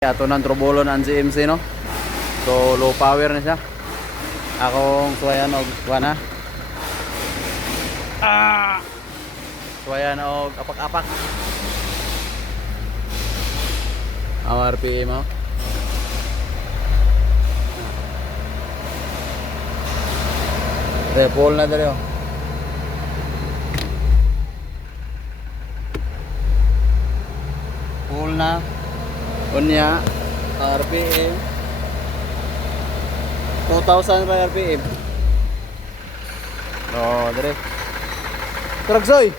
Ato ng trobolon ang GMC no. So low power na siya. Akong suwayan og kuana. Suwayan og apak-apak. Ang RPM mo. Pull na dali oh. Pull na. Unya RPM 2,000 pa RPM. Oh, dire. Tragsoy.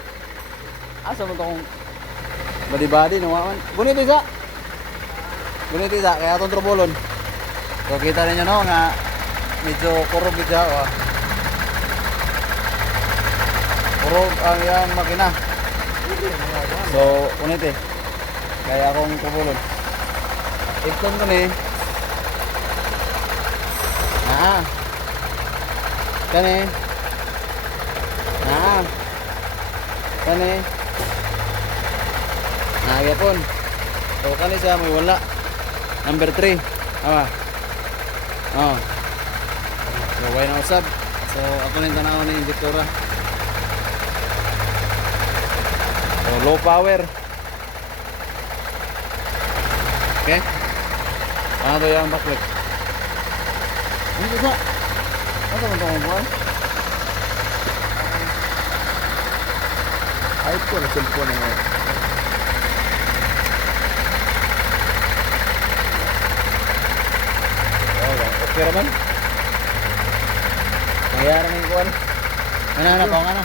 Asa mo tong body no wan. Bonito isa. Bonito isa kaya tong trobolon. So kita ninyo no nga medyo kurog siya oh. Kurog ang yang makina. So, unit eh. Kaya akong trobolon. Ikton ko ni. Kani. Kani. Yapon. So kani siya may wala. Number 3. Awa. Oh. So way na usab. So ako ning tanaw ni Victoria. So low power. Okay. Ano yung backlight? Ano ba? Ano ba itong buwan? iPhone, cellphone na yun. Okay naman. Nangyari na yung buwan. Ano, ano, ano?